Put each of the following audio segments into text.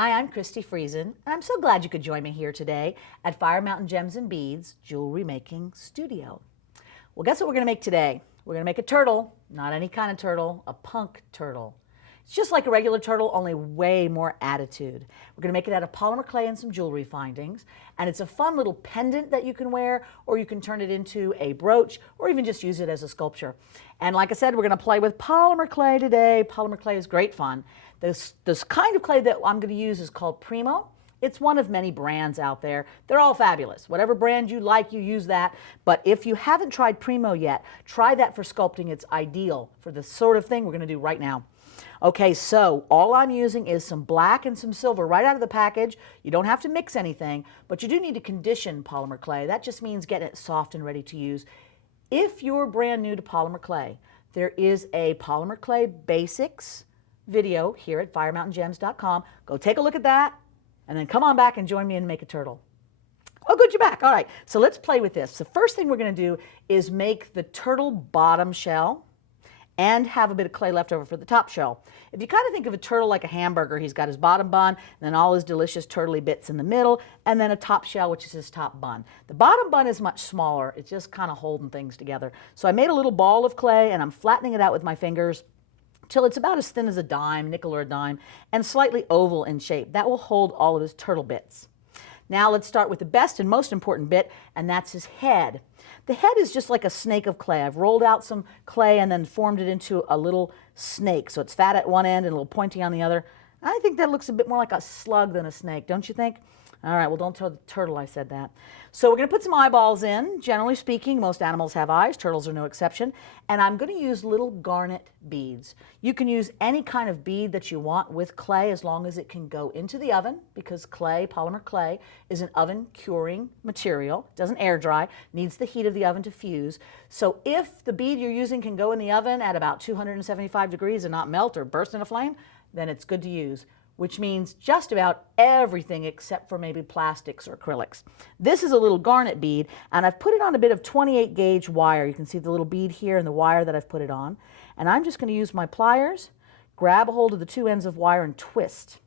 Hi, I'm Christi Friesen, and I'm so glad you could join me here today at Fire Mountain Gems and Beads Jewelry Making Studio. Well, guess what we're going to make today? We're going to make a turtle, not any kind of turtle, a punk turtle. It's just like a regular turtle, only way more attitude. We're going to make it out of polymer clay and some jewelry findings, and it's a fun little pendant that you can wear, or you can turn it into a brooch, or even just use it as a sculpture. And like I said, we're going to play with polymer clay today. Polymer clay is great fun. This kind of clay that I'm going to use is called Primo. It's one of many brands out there. They're all fabulous. Whatever brand you like, you use that. But if you haven't tried Primo yet, try that for sculpting. It's ideal for the sort of thing we're going to do right now. Okay, so all I'm using is some black and some silver right out of the package. You don't have to mix anything, but you do need to condition polymer clay. That just means getting it soft and ready to use. If you're brand new to polymer clay, there is a polymer clay basics video here at firemountaingems.com. Go take a look at that, and then come on back and join me and make a turtle. Oh, good, you're back. All right, so let's play with this. The first thing we're going to do is make the turtle bottom shell and have a bit of clay left over for the top shell. If you kind of think of a turtle like a hamburger, he's got his bottom bun, and then all his delicious turtly bits in the middle, and then a top shell, which is his top bun. The bottom bun is much smaller. It's just kind of holding things together. So I made a little ball of clay, and I'm flattening it out with my fingers till it's about as thin as a dime, nickel or a dime, and slightly oval in shape. That will hold all of his turtle bits. Now let's start with the best and most important bit, and that's his head. The head is just like a snake of clay. I've rolled out some clay and then formed it into a little snake. So it's fat at one end and a little pointy on the other. I think that looks a bit more like a slug than a snake, don't you think? All right, well, don't tell the turtle I said that. So we're going to put some eyeballs in. Generally speaking, most animals have eyes. Turtles are no exception. And I'm going to use little garnet beads. You can use any kind of bead that you want with clay as long as it can go into the oven, because clay, polymer clay, is an oven curing material. It doesn't air dry, needs the heat of the oven to fuse. So if the bead you're using can go in the oven at about 275 degrees and not melt or burst into flame, then it's good to use, which means just about everything except for maybe plastics or acrylics. This is a little garnet bead, and I've put it on a bit of 28 gauge wire. You can see the little bead here and the wire that I've put it on. And I'm just going to use my pliers, grab a hold of the two ends of wire and twist.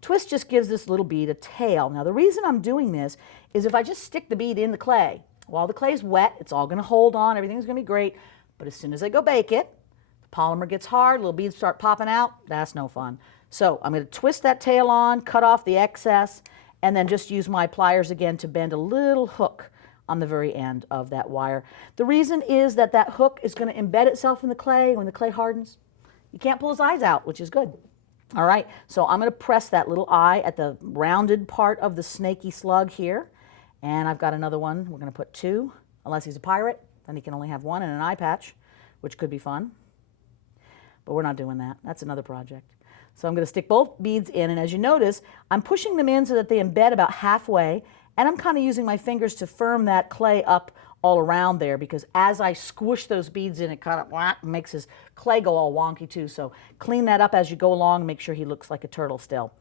Twist just gives this little bead a tail. Now the reason I'm doing this is if I just stick the bead in the clay, while the clay is wet, it's all going to hold on, everything's going to be great, but as soon as I go bake it, the polymer gets hard, little beads start popping out, that's no fun. So I'm going to twist that tail on, cut off the excess, and then just use my pliers again to bend a little hook on the very end of that wire. The reason is that that hook is going to embed itself in the clay. When the clay hardens, you can't pull his eyes out, which is good. All right, so I'm going to press that little eye at the rounded part of the snaky slug here. And I've got another one. We're going to put two, unless he's a pirate. Then he can only have one and an eye patch, which could be fun. But we're not doing that. That's another project. So I'm going to stick both beads in, and as you notice, I'm pushing them in so that they embed about halfway, and I'm kind of using my fingers to firm that clay up all around there, because as I squish those beads in, it kind of makes his clay go all wonky too. So clean that up as you go along, make sure he looks like a turtle still.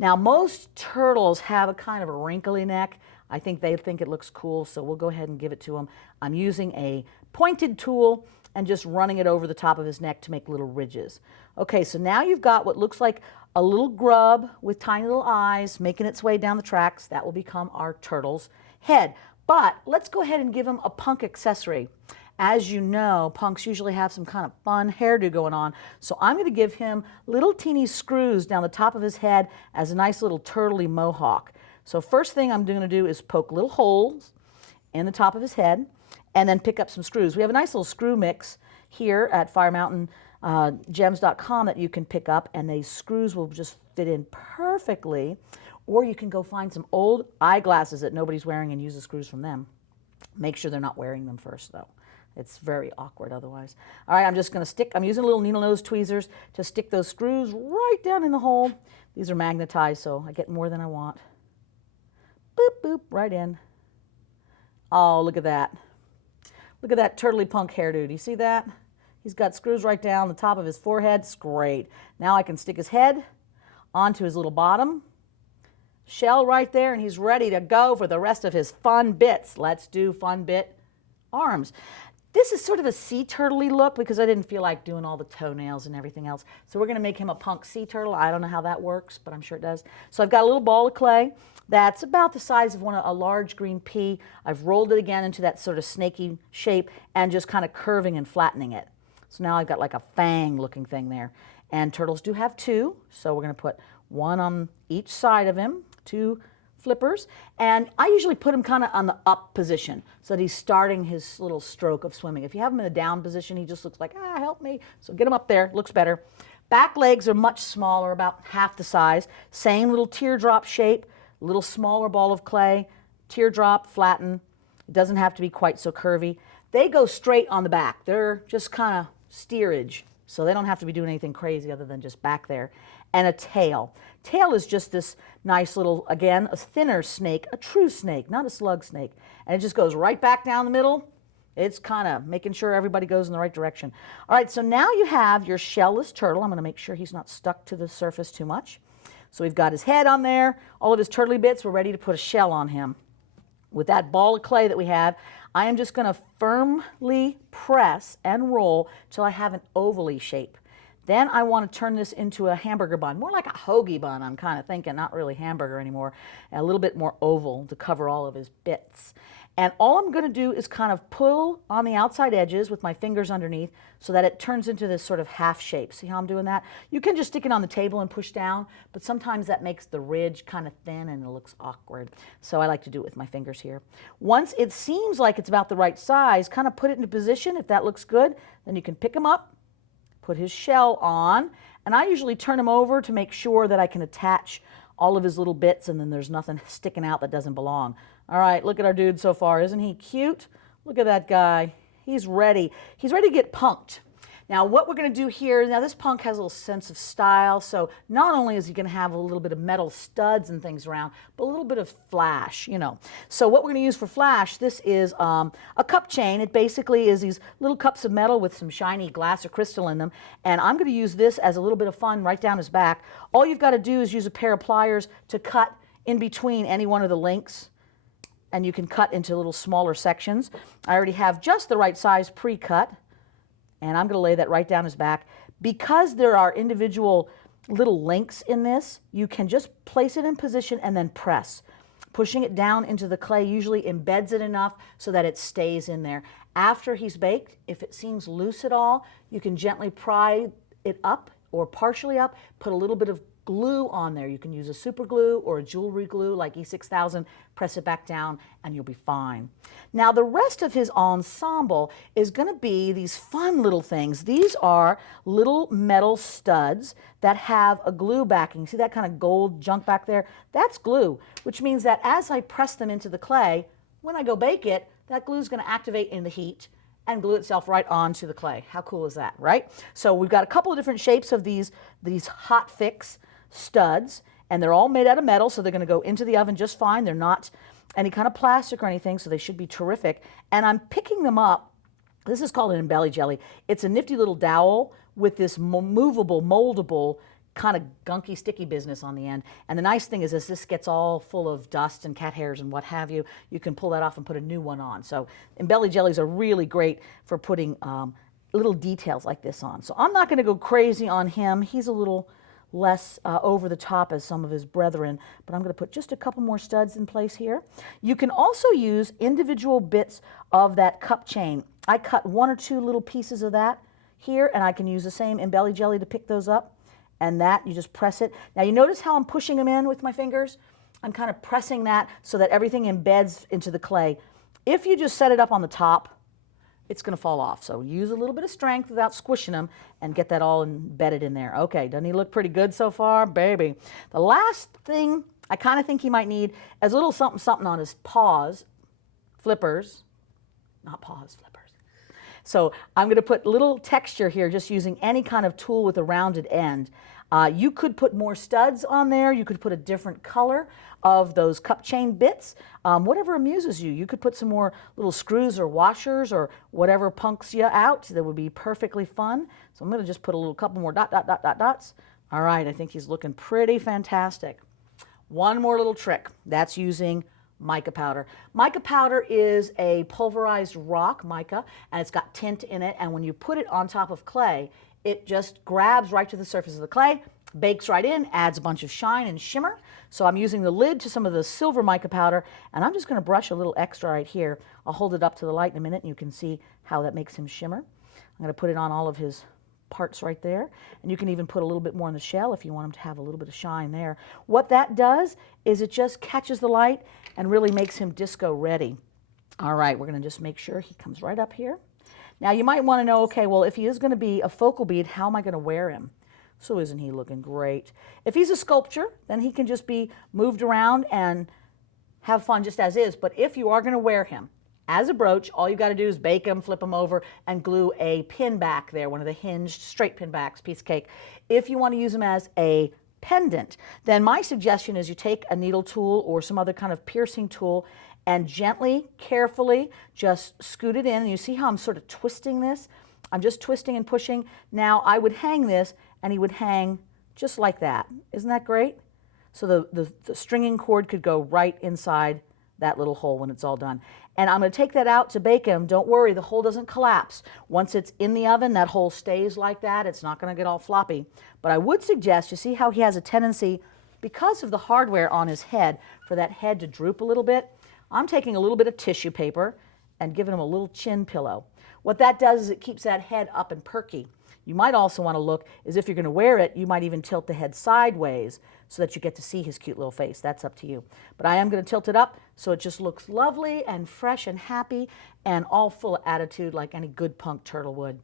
Now most turtles have a kind of a wrinkly neck. I think they think it looks cool, so we'll go ahead and give it to him. I'm using a pointed tool and just running it over the top of his neck to make little ridges. Okay, so now you've got what looks like a little grub with tiny little eyes making its way down the tracks. That will become our turtle's head. But let's go ahead and give him a punk accessory. As you know, punks usually have some kind of fun hairdo going on, so I'm going to give him little teeny screws down the top of his head as a nice little turtley mohawk. So first thing I'm going to do is poke little holes in the top of his head, and then pick up some screws. We have a nice little screw mix here at firemountaingems.com that you can pick up, and these screws will just fit in perfectly. Or you can go find some old eyeglasses that nobody's wearing and use the screws from them. Make sure they're not wearing them first, though. It's very awkward otherwise. All right, I'm just going to stick, I'm using little needle nose tweezers to stick those screws right down in the hole. These are magnetized, so I get more than I want. Boop, boop, right in. Oh, look at that. Look at that turtly punk hairdo. Do you see that? He's got screws right down the top of his forehead. It's great. Now I can stick his head onto his little bottom shell right there, and he's ready to go for the rest of his fun bits. Let's do fun bit arms. This is sort of a sea turtle-y look because I didn't feel like doing all the toenails and everything else. So we're going to make him a punk sea turtle. I don't know how that works, but I'm sure it does. So I've got a little ball of clay that's about the size of a large green pea. I've rolled it again into that sort of snaky shape and just kind of curving and flattening it. So now I've got like a fang-looking thing there. And turtles do have two, so we're going to put one on each side of him, two flippers, and I usually put him kind of on the up position so that he's starting his little stroke of swimming. If you have him in a down position, he just looks like, help me. So get him up there, looks better. Back legs are much smaller, about half the size. Same little teardrop shape, a little smaller ball of clay, teardrop, flatten. It doesn't have to be quite so curvy. They go straight on the back. They're just kind of steerage, so they don't have to be doing anything crazy other than just back there. And a tail. Tail is just this nice little, again, a thinner snake, a true snake, not a slug snake. And it just goes right back down the middle. It's kind of making sure everybody goes in the right direction. All right, so now you have your shellless turtle. I'm going to make sure he's not stuck to the surface too much. So we've got his head on there, all of his turtly bits. We're ready to put a shell on him. With that ball of clay that we have, I am just going to firmly press and roll till I have an ovally shape. Then I want to turn this into a hamburger bun, more like a hoagie bun, I'm kind of thinking, not really hamburger anymore, and a little bit more oval to cover all of his bits. And all I'm going to do is kind of pull on the outside edges with my fingers underneath so that it turns into this sort of half shape. See how I'm doing that? You can just stick it on the table and push down, but sometimes that makes the ridge kind of thin and it looks awkward. So I like to do it with my fingers here. Once it seems like it's about the right size, kind of put it into position. If that looks good, then you can pick him up, put his shell on, and I usually turn him over to make sure that I can attach all of his little bits and then there's nothing sticking out that doesn't belong. All right, look at our dude so far. Isn't he cute? Look at that guy. He's ready. He's ready to get punked. Now what we're going to do here, now this punk has a little sense of style, so not only is he going to have a little bit of metal studs and things around, but a little bit of flash, you know. So what we're going to use for flash, this is a cup chain. It basically is these little cups of metal with some shiny glass or crystal in them, and I'm going to use this as a little bit of fun right down his back. All you've got to do is use a pair of pliers to cut in between any one of the links, and you can cut into little smaller sections. I already have just the right size pre-cut. And I'm going to lay that right down his back. Because there are individual little links in this, you can just place it in position and then press. Pushing it down into the clay usually embeds it enough so that it stays in there. After he's baked, if it seems loose at all, you can gently pry it up or partially up, put a little bit of glue on there. You can use a super glue or a jewelry glue like E6000, press it back down and you'll be fine. Now the rest of his ensemble is going to be these fun little things. These are little metal studs that have a glue backing. See that kind of gold junk back there? That's glue, which means that as I press them into the clay, when I go bake it, that glue is going to activate in the heat and glue itself right onto the clay. How cool is that, right? So we've got a couple of different shapes of these hot fix studs, and they're all made out of metal, so they're going to go into the oven just fine. They're not any kind of plastic or anything, so they should be terrific. And I'm picking them up. This is called an embelly jelly. It's a nifty little dowel with this movable, moldable, kind of gunky, sticky business on the end. And the nice thing is, as this gets all full of dust and cat hairs and what have you, you can pull that off and put a new one on. So embelly jellies are really great for putting little details like this on. So I'm not going to go crazy on him. He's a little less over the top as some of his brethren, but I'm going to put just a couple more studs in place here. You can also use individual bits of that cup chain. I cut one or two little pieces of that here, and I can use the same embelly jelly to pick those up, and that you just press it. Now you notice how I'm pushing them in with my fingers? I'm kind of pressing that so that everything embeds into the clay. If you just set it up on the top, it's going to fall off. So use a little bit of strength without squishing them and get that all embedded in there. Okay, doesn't he look pretty good so far? Baby. The last thing I kind of think he might need is a little something something on his paws, flippers, not paws, flippers. So I'm going to put little texture here just using any kind of tool with a rounded end. You could put more studs on there. You could put a different color of those cup chain bits. Whatever amuses you. You could put some more little screws or washers or whatever punks you out. That would be perfectly fun. So I'm going to just put a little couple more dots. All right, I think he's looking pretty fantastic. One more little trick. That's using mica powder. Mica powder is a pulverized rock, mica, and it's got tint in it, and when you put it on top of clay, it just grabs right to the surface of the clay, bakes right in, adds a bunch of shine and shimmer. So I'm using the lid to some of the silver mica powder, and I'm just going to brush a little extra right here. I'll hold it up to the light in a minute, and you can see how that makes him shimmer. I'm going to put it on all of his parts right there, and you can even put a little bit more in the shell if you want him to have a little bit of shine there. What that does is it just catches the light and really makes him disco ready. All right, we're going to just make sure he comes right up here. Now you might want to know, okay, well, if he is going to be a focal bead, how am I going to wear him? So isn't he looking great? If he's a sculpture, then he can just be moved around and have fun just as is. But if you are going to wear him as a brooch, all you got to do is bake him, flip him over, and glue a pin back there, one of the hinged straight pin backs, piece of cake. If you want to use him as a pendant, then my suggestion is you take a needle tool or some other kind of piercing tool and gently, carefully, just scoot it in. And you see how I'm sort of twisting this? I'm just twisting and pushing. Now I would hang this, and he would hang just like that. Isn't that great? So the stringing cord could go right inside that little hole when it's all done. And I'm going to take that out to bake him. Don't worry, the hole doesn't collapse. Once it's in the oven, that hole stays like that. It's not going to get all floppy. But I would suggest, you see how he has a tendency, because of the hardware on his head, for that head to droop a little bit? I'm taking a little bit of tissue paper and giving him a little chin pillow. What that does is it keeps that head up and perky. You might also want to look, as if you're going to wear it, you might even tilt the head sideways so that you get to see his cute little face. That's up to you. But I am going to tilt it up so it just looks lovely and fresh and happy and all full of attitude like any good punk turtle would.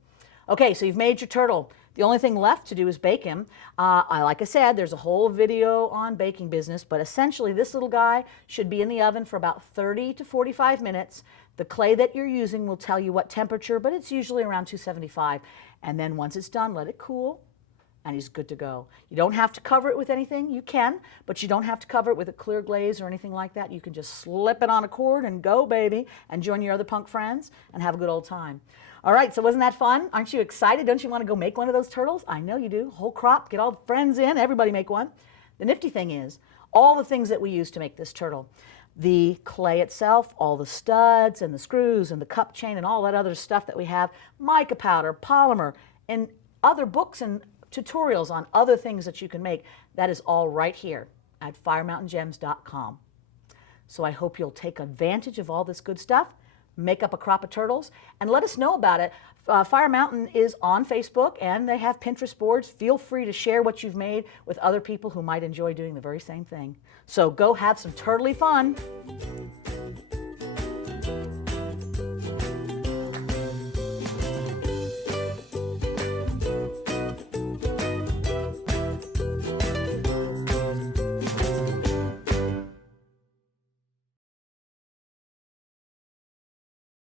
Okay, so you've made your turtle. The only thing left to do is bake him. Like I said, there's a whole video on baking business, but essentially this little guy should be in the oven for about 30 to 45 minutes. The clay that you're using will tell you what temperature, but it's usually around 275. And then once it's done, let it cool, and he's good to go. You don't have to cover it with anything. You can, but you don't have to cover it with a clear glaze or anything like that. You can just slip it on a cord and go, baby, and join your other punk friends and have a good old time. All right, so wasn't that fun? Aren't you excited? Don't you want to go make one of those turtles? I know you do. Whole crop, get all the friends in, everybody make one. The nifty thing is, all the things that we use to make this turtle, the clay itself, all the studs and the screws and the cup chain and all that other stuff that we have, mica powder, polymer, and other books and tutorials on other things that you can make, that is all right here at firemountaingems.com. So I hope you'll take advantage of all this good stuff, make up a crop of turtles, and let us know about it. Fire Mountain is on Facebook, and they have Pinterest boards. Feel free to share what you've made with other people who might enjoy doing the very same thing. So go have some turtley fun.